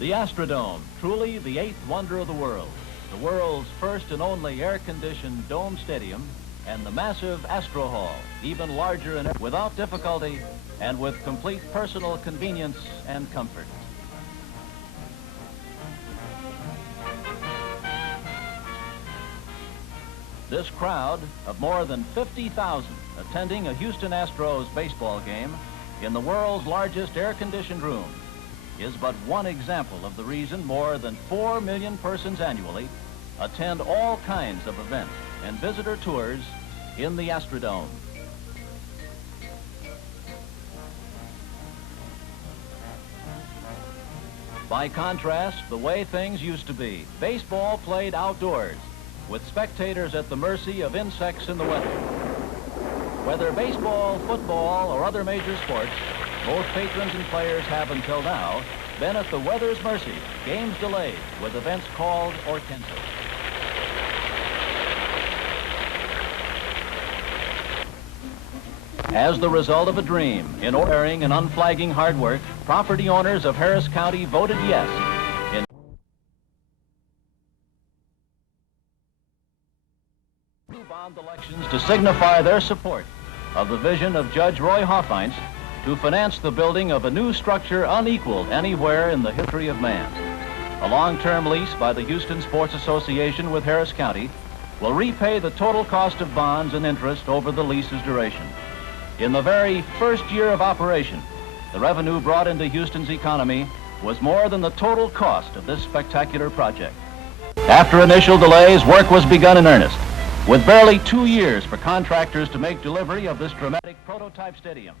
The Astrodome, truly the eighth wonder of the world's first and only air-conditioned dome stadium, and the massive Astro Hall, even larger and without difficulty and with complete personal convenience and comfort. This crowd of more than 50,000 attending a Houston Astros baseball game in the world's largest air-conditioned room is but one example of the reason more than 4 million persons annually attend all kinds of events and visitor tours in the Astrodome. By contrast, the way things used to be, baseball played outdoors with spectators at the mercy of insects in the weather. Whether baseball, football, or other major sports, both patrons and players have until now been at the weather's mercy, games delayed with events called or canceled. As the result of a dream, in ordering and unflagging hard work, property owners of Harris County voted yes in two bond elections to signify their support of the vision of Judge Roy Hoffines to finance the building of a new structure unequaled anywhere in the history of man. A long-term lease by the Houston Sports Association with Harris County will repay the total cost of bonds and interest over the lease's duration. In the very first year of operation, the revenue brought into Houston's economy was more than the total cost of this spectacular project. After initial delays, work was begun in earnest, with barely 2 years for contractors to make delivery of this dramatic prototype stadium.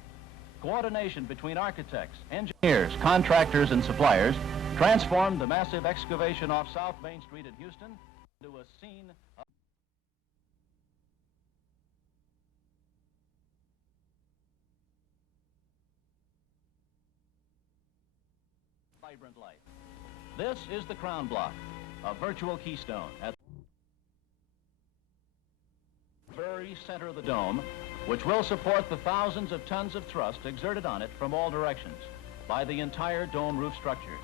Coordination between architects, engineers, contractors, and suppliers transformed the massive excavation off South Main Street in Houston into a scene of vibrant life. This is the crown block, a virtual keystone at the very center of the dome, which will support the thousands of tons of thrust exerted on it from all directions by the entire dome roof structure.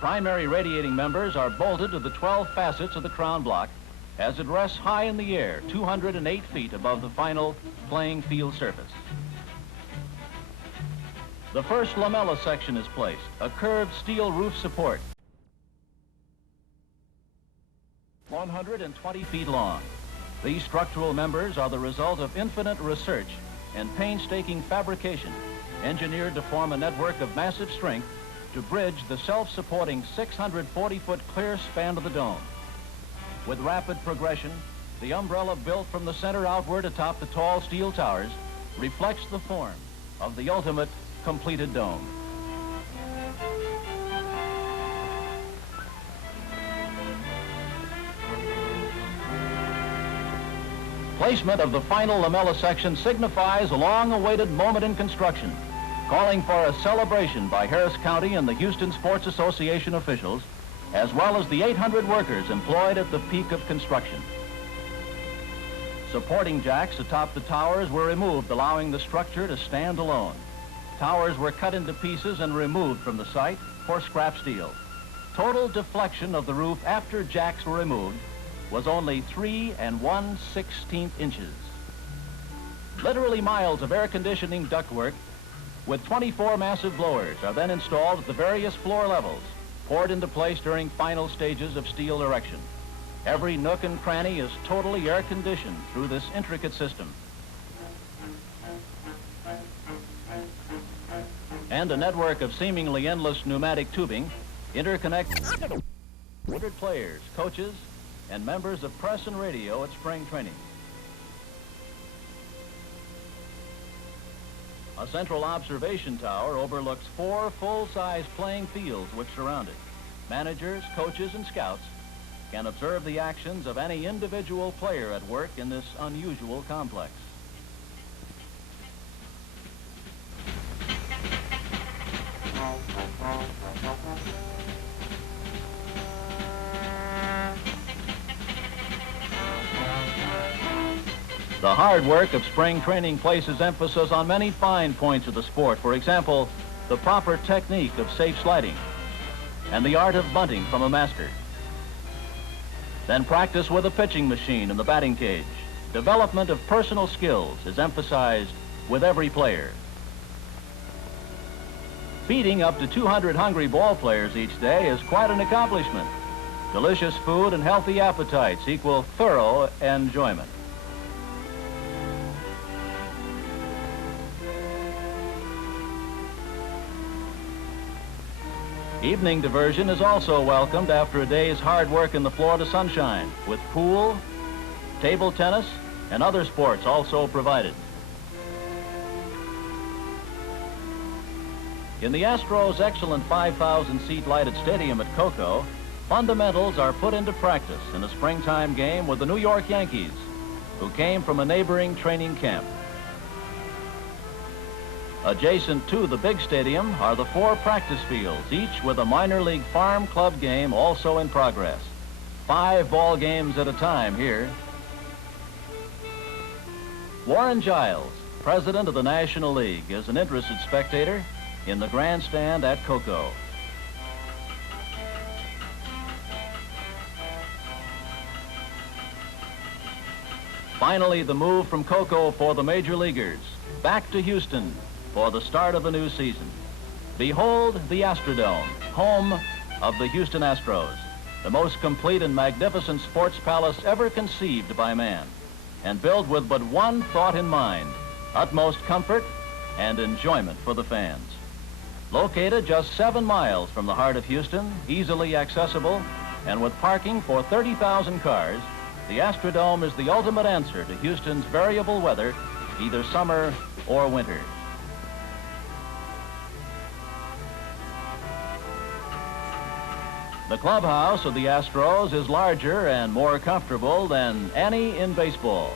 Primary radiating members are bolted to the 12 facets of the crown block as it rests high in the air, 208 feet above the final playing field surface. The first lamella section is placed, a curved steel roof support, 120 feet long. These structural members are the result of infinite research and painstaking fabrication, engineered to form a network of massive strength to bridge the self-supporting 640-foot clear span of the dome. With rapid progression, the umbrella built from the center outward atop the tall steel towers reflects the form of the ultimate completed dome. Placement of the final lamella section signifies a long-awaited moment in construction, calling for a celebration by Harris County and the Houston Sports Association officials, as well as the 800 workers employed at the peak of construction. Supporting jacks atop the towers were removed, allowing the structure to stand alone. Towers were cut into pieces and removed from the site for scrap steel. Total deflection of the roof after jacks were removed was only 3 1/16 inches. Literally miles of air conditioning ductwork with 24 massive blowers are then installed at the various floor levels, poured into place during final stages of steel erection. Every nook and cranny is totally air conditioned through this intricate system. And a network of seemingly endless pneumatic tubing interconnects 100 players, coaches, and members of press and radio at spring training. A central observation tower overlooks 4 full-size playing fields which surround it. Managers, coaches, and scouts can observe the actions of any individual player at work in this unusual complex. The hard work of spring training places emphasis on many fine points of the sport. For example, the proper technique of safe sliding. and the art of bunting from a master. Then practice with a pitching machine in the batting cage. Development of personal skills is emphasized with every player. Feeding up to 200 hungry ball players each day is quite an accomplishment. Delicious food and healthy appetites equal thorough enjoyment. Evening diversion is also welcomed after a day's hard work in the Florida sunshine, with pool, table tennis, and other sports also provided. In the Astros' excellent 5,000-seat lighted stadium at Cocoa, fundamentals are put into practice in a springtime game with the New York Yankees, who came from a neighboring training camp. Adjacent to the big stadium are the 4 practice fields, each with a minor league farm club game also in progress. 5 ball games at a time here. Warren Giles, president of the National League, is an interested spectator in the grandstand at Cocoa. Finally, the move from Cocoa for the major leaguers, back to Houston for the start of a new season. Behold the Astrodome, home of the Houston Astros, the most complete and magnificent sports palace ever conceived by man, and built with but one thought in mind: utmost comfort and enjoyment for the fans. Located just 7 miles from the heart of Houston, easily accessible, and with parking for 30,000 cars, the Astrodome is the ultimate answer to Houston's variable weather, either summer or winter. The clubhouse of the Astros is larger and more comfortable than any in baseball.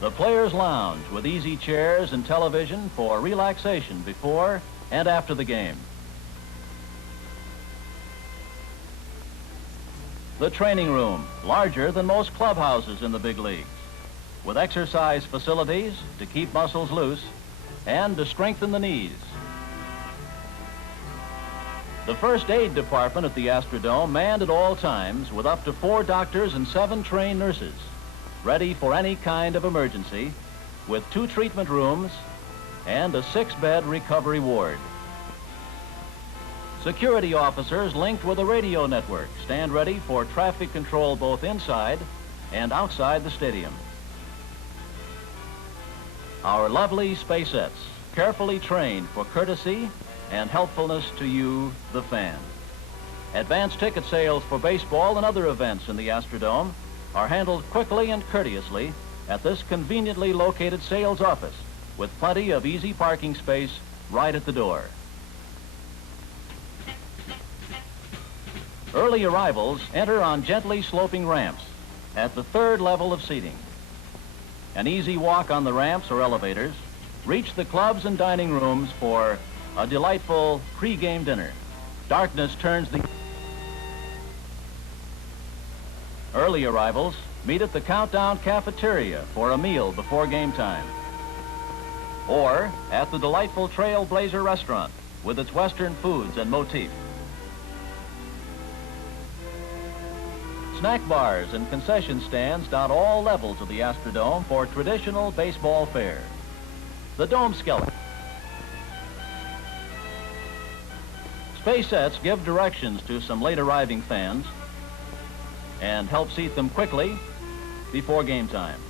The players lounge with easy chairs and television for relaxation before and after the game. The training room, larger than most clubhouses in the big leagues, with exercise facilities to keep muscles loose and to strengthen the knees. The first aid department at the Astrodome manned at all times with up to 4 doctors and 7 trained nurses, ready for any kind of emergency, with 2 treatment rooms and a 6-bed recovery ward. Security officers linked with a radio network stand ready for traffic control both inside and outside the stadium. Our lovely spacettes, carefully trained for courtesy and helpfulness to you, the fan. Advance ticket sales for baseball and other events in the Astrodome are handled quickly and courteously at this conveniently located sales office, with plenty of easy parking space right at the door. Early arrivals enter on gently sloping ramps at the 3rd level of seating. An easy walk on the ramps or elevators reach the clubs and dining rooms for a delightful pre-game dinner. Darkness turns the... Early arrivals meet at the Countdown Cafeteria for a meal before game time, or at the delightful Trailblazer Restaurant with its Western foods and motif. Snack bars and concession stands dot all levels of the Astrodome for traditional baseball fare. The dome skeleton. Spacettes give directions to some late arriving fans and help seat them quickly before game time.